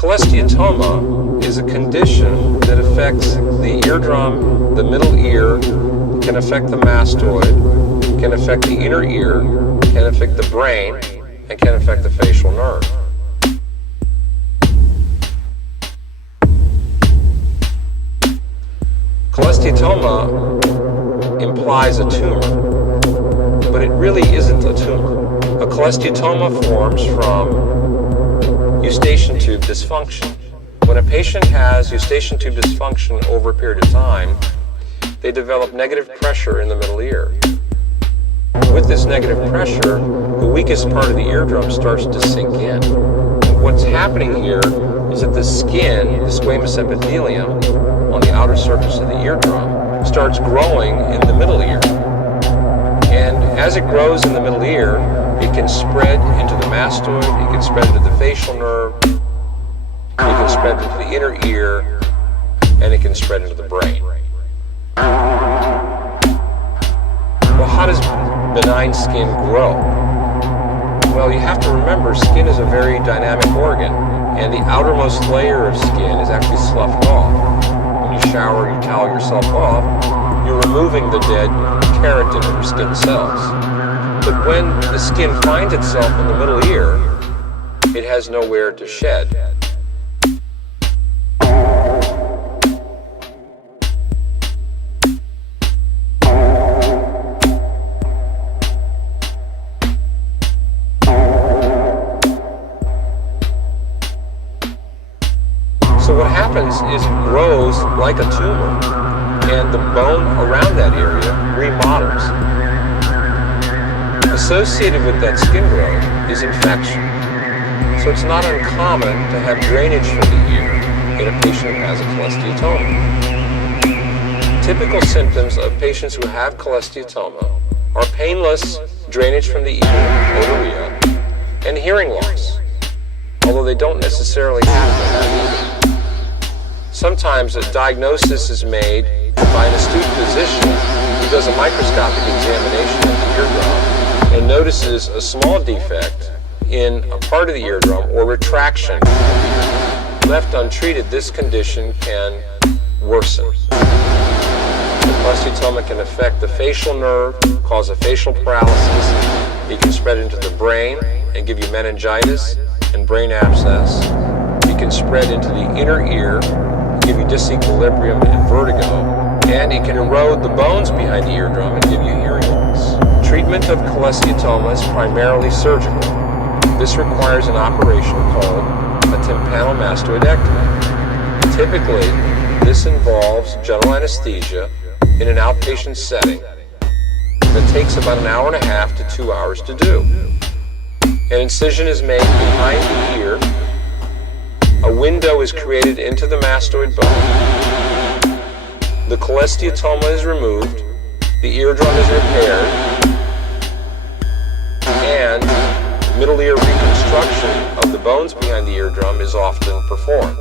Colestatoma is a condition that affects the eardrum, the middle ear, can affect the mastoid, can affect the inner ear, can affect the brain, and can affect the facial nerve. Colestatoma implies a tumor, but it really isn't a tumor. A colestatoma forms from eustachian tube dysfunction. When a patient has eustachian tube dysfunction over a period of time, they develop negative pressure in the middle ear. With this negative pressure, the weakest part of the eardrum starts to sink in. What's happening here is that the skin, the squamous epithelium on the outer surface of the eardrum, starts growing in the middle ear. And as it grows in the middle ear, it can spread into the mastoid, it can spread into the facial nerve, it can spread into the inner ear, and it can spread into the brain. Well, how does benign skin grow? Well, you have to remember, skin is a very dynamic organ, and the outermost layer of skin is actually sloughed off. When you shower, you towel yourself off, you're removing the dead keratin or skin cells. But when the skin finds itself in the middle ear, it has nowhere to shed. So what happens is it grows like a tumor, and the bone around that area remodels. Associated with that skin growth is infection. So it's not uncommon to have drainage from the ear in a patient who has a colestatoma. Typical symptoms of patients who have colestatoma are painless drainage from the ear, otorrhea, and hearing loss, although they don't necessarily have that. Sometimes a diagnosis is made by an astute physician who does a microscopic examination of the eardrum and notices a small defect in a part of the eardrum or retraction. Left untreated, this condition can worsen. The colestatoma can affect the facial nerve, cause a facial paralysis. It can spread into the brain and give you meningitis and brain abscess. It can spread into the inner ear, give you disequilibrium and vertigo, and it can erode the bones behind the eardrum and give you hearing loss. Treatment of colestatoma is primarily surgical. This requires an operation called a tympanomastoidectomy. Typically, this involves general anesthesia in an outpatient setting that takes about an hour and a half to 2 hours to do. An incision is made behind the ear. A window is created into the mastoid bone. The colestatoma is removed, the eardrum is repaired, and middle ear reconstruction of the bones behind the eardrum is often performed.